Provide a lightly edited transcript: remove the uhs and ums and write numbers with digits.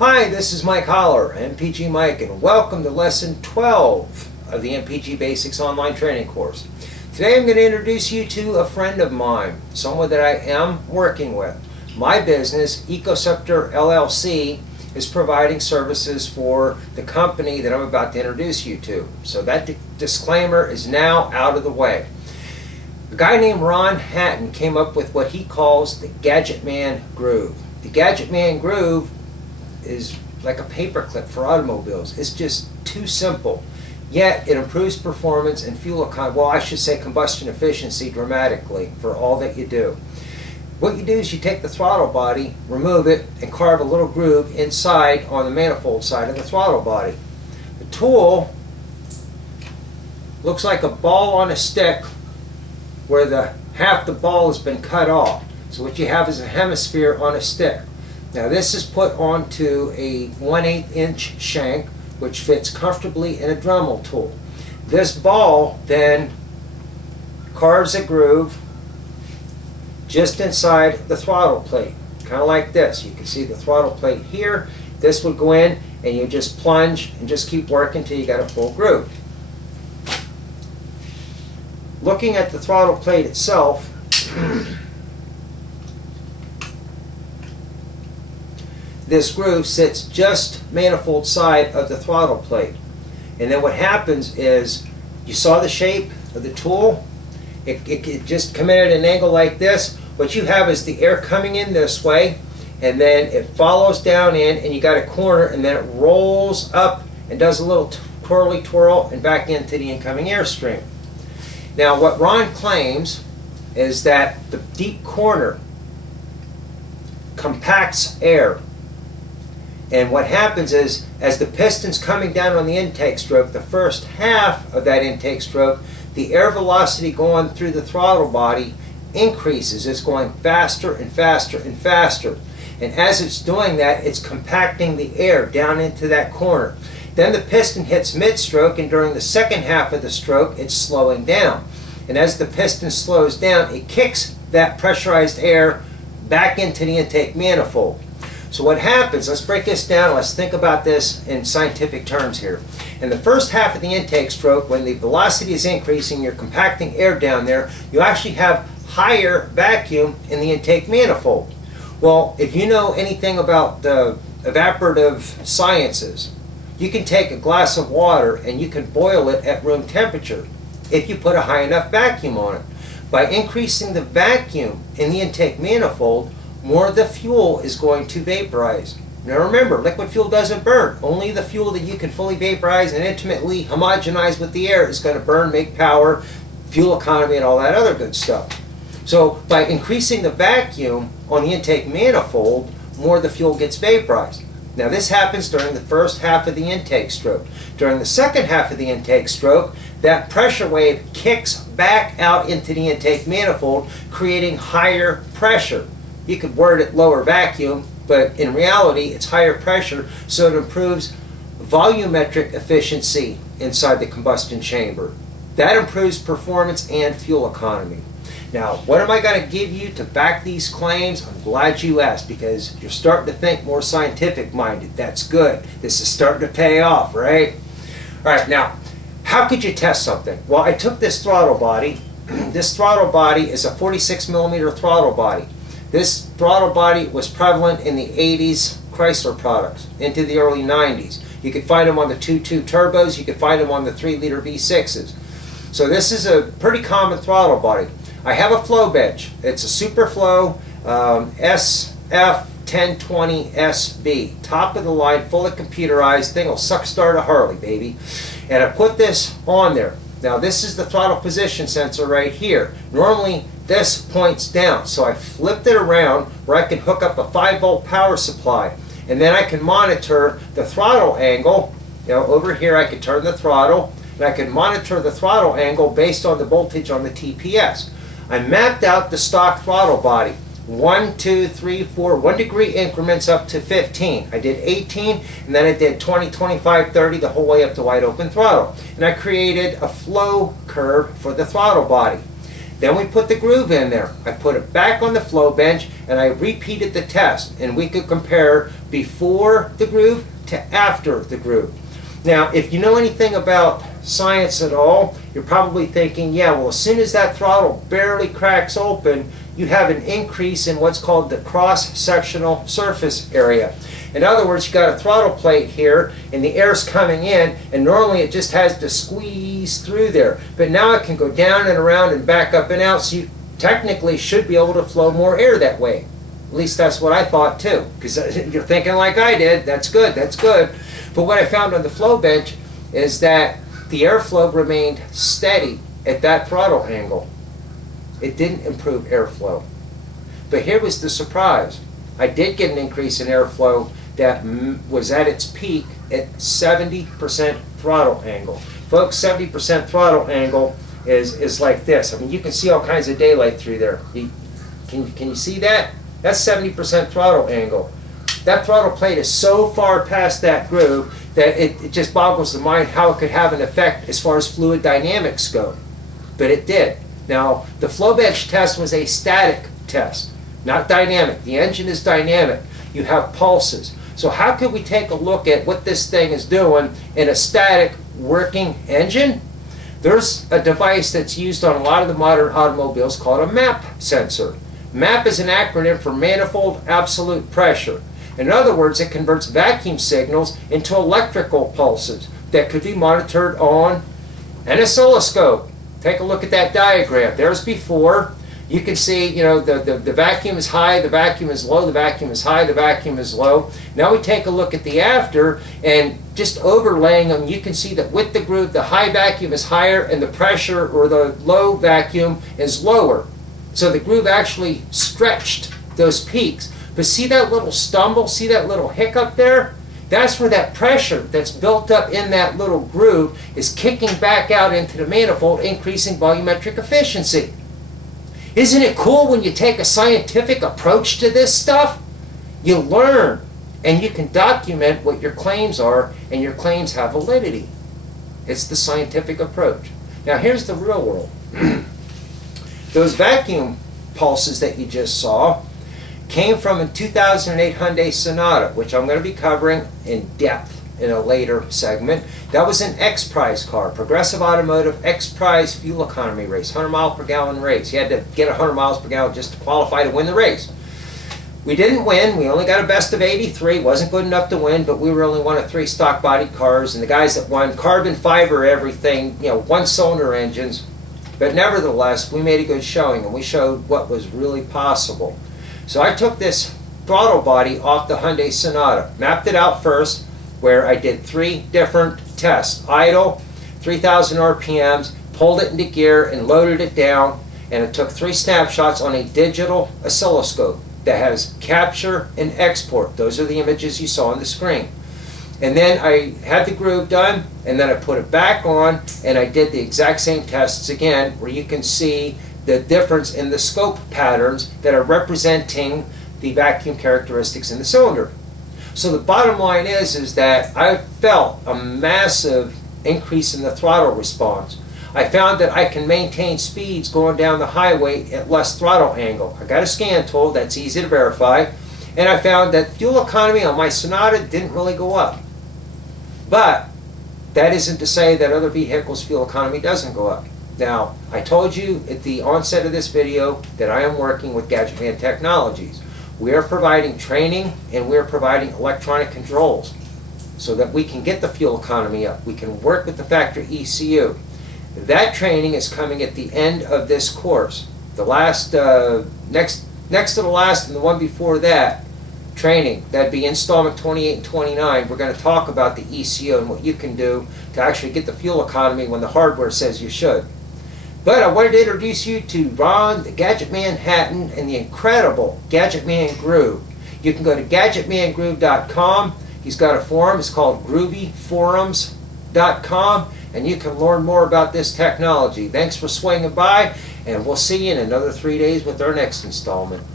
Hi, this is Mike Holler, MPG Mike, and welcome to Lesson 12 of the MPG Basics online training course. Today I'm going to introduce you to a friend of mine, someone that I am working with. My business, EcoScepter LLC, is providing services for the company that I'm about to introduce you to. So that disclaimer is now out of the way. A guy named Ron Hatton came up with what he calls the Gadgetman Groove. The Gadgetman Groove is like a paperclip for automobiles. It's just too simple, yet it improves performance and fuel economy, well, I should say combustion efficiency dramatically for all that you do. What you do is you take the throttle body, remove it, and carve a little groove inside on the manifold side of the throttle body. The tool looks like a ball on a stick where half the ball has been cut off. So what you have is a hemisphere on a stick. Now this is put onto a 1/8 inch shank, which fits comfortably in a Dremel tool. This ball then carves a groove just inside the throttle plate, kind of like this. You can see the throttle plate here. This would go in and you just plunge and just keep working until you got a full groove. Looking at the throttle plate itself, this groove sits just manifold side of the throttle plate. And then what happens is, you saw the shape of the tool? It just come in at an angle like this. What you have is the air coming in this way, and then it follows down in, and you got a corner, and then it rolls up and does a little twirly twirl and back into the incoming airstream. Now what Ron claims is that the deep corner compacts air. And what happens is, as the piston's coming down on the intake stroke, the first half of that intake stroke, the air velocity going through the throttle body increases. It's going faster and faster and faster. And as it's doing that, it's compacting the air down into that corner. Then the piston hits mid-stroke, and during the second half of the stroke, it's slowing down. And as the piston slows down, it kicks that pressurized air back into the intake manifold. So what happens, let's break this down, let's think about this in scientific terms here. In the first half of the intake stroke, when the velocity is increasing, you're compacting air down there, you actually have higher vacuum in the intake manifold. Well, if you know anything about the evaporative sciences, you can take a glass of water and you can boil it at room temperature if you put a high enough vacuum on it. By increasing the vacuum in the intake manifold, more of the fuel is going to vaporize. Now remember, liquid fuel doesn't burn. Only the fuel that you can fully vaporize and intimately homogenize with the air is going to burn, make power, fuel economy, and all that other good stuff. So by increasing the vacuum on the intake manifold, more of the fuel gets vaporized. Now this happens during the first half of the intake stroke. During the second half of the intake stroke, that pressure wave kicks back out into the intake manifold, creating higher pressure. You could word it lower vacuum, but in reality it's higher pressure, so it improves volumetric efficiency inside the combustion chamber. That improves performance and fuel economy. Now, what am I going to give you to back these claims? I'm glad you asked, because you're starting to think more scientific minded. That's good. This is starting to pay off, right? All right, now, how could you test something? Well, I took this throttle body. This throttle body is a 46mm throttle body. This throttle body was prevalent in the 80s Chrysler products, into the early 90s. You could find them on the 2.2 turbos, you could find them on the 3-liter V6s. So this is a pretty common throttle body. I have a flow bench. It's a Superflow SF1020SB. Top of the line, fully computerized. Thing will suck start a Harley, baby. And I put this on there. Now this is the throttle position sensor right here. Normally this points down, so I flipped it around where I can hook up a 5-volt power supply, and then I can monitor the throttle angle. You know, over here I can turn the throttle, and I can monitor the throttle angle based on the voltage on the TPS. I mapped out the stock throttle body, 1, 2, 3, 4, 1 degree increments up to 15. I did 18, and then I did 20, 25, 30, the whole way up to wide open throttle. And I created a flow curve for the throttle body. Then we put the groove in there. I put it back on the flow bench and I repeated the test, and we could compare before the groove to after the groove. Now, if you know anything about science at all, you're probably thinking, yeah, well, as soon as that throttle barely cracks open, you have an increase in what's called the cross-sectional surface area. In other words, you got a throttle plate here, and the air's coming in, and normally it just has to squeeze through there. But now it can go down and around and back up and out, so you technically should be able to flow more air that way. At least that's what I thought too, because you're thinking like I did. That's good, that's good. But what I found on the flow bench is that the airflow remained steady at that throttle angle. It didn't improve airflow. But here was the surprise. I did get an increase in airflow that was at its peak at 70% throttle angle. Folks, 70% throttle angle is like this. I mean, you can see all kinds of daylight through there. Can you see that? That's 70% throttle angle. That throttle plate is so far past that groove that it just boggles the mind how it could have an effect as far as fluid dynamics go. But it did. Now, the flow bench test was a static test, not dynamic. The engine is dynamic. You have pulses. So how could we take a look at what this thing is doing in a static working engine? There's a device that's used on a lot of the modern automobiles called a MAP sensor. MAP is an acronym for manifold absolute pressure. In other words, it converts vacuum signals into electrical pulses that could be monitored on an oscilloscope. Take a look at that diagram. There's before. You can see, the vacuum is high, the vacuum is low, the vacuum is high, the vacuum is low. Now we take a look at the after, and just overlaying them, you can see that with the groove, the high vacuum is higher and the pressure or the low vacuum is lower. So the groove actually stretched those peaks. But see that little stumble, see that little hiccup there? That's where that pressure that's built up in that little groove is kicking back out into the manifold, increasing volumetric efficiency. Isn't it cool when you take a scientific approach to this stuff? You learn, and you can document what your claims are, and your claims have validity. It's the scientific approach. Now here's the real world. Those vacuum pulses that you just saw came from a 2008 Hyundai Sonata, which I'm going to be covering in depth in a later segment. That was an X Prize car, Progressive Automotive X Prize fuel economy race, 100 mile per gallon race. You had to get 100 miles per gallon just to qualify to win the race. We didn't win. We only got a best of 83. Wasn't good enough to win, but we were only one of 3 stock body cars, and the guys that won carbon fiber everything, one cylinder engines. But nevertheless, we made a good showing, and we showed what was really possible. So I took this throttle body off the Hyundai Sonata, mapped it out first, where I did 3 different tests. Idle, 3,000 RPMs, pulled it into gear and loaded it down, and it took 3 snapshots on a digital oscilloscope that has capture and export. Those are the images you saw on the screen. And then I had the groove done, and then I put it back on, and I did the exact same tests again, where you can see the difference in the scope patterns that are representing the vacuum characteristics in the cylinder. So the bottom line is that I felt a massive increase in the throttle response. I found that I can maintain speeds going down the highway at less throttle angle. I got a scan tool that's easy to verify, and I found that fuel economy on my Sonata didn't really go up. But that isn't to say that other vehicles' fuel economy doesn't go up. Now, I told you at the onset of this video that I am working with Gadgetman Technologies. We are providing training and we are providing electronic controls so that we can get the fuel economy up. We can work with the factory ECU. That training is coming at the end of this course. The last, next to the last and the one before that, training, that'd be installment 28 and 29. We're going to talk about the ECU and what you can do to actually get the fuel economy when the hardware says you should. But I wanted to introduce you to Ron, the Gadgetman Hatton, and the incredible Gadgetman Groove. You can go to gadgetmangroove.com. He's got a forum. It's called groovyforums.com, and you can learn more about this technology. Thanks for swinging by, and we'll see you in another 3 days with our next installment.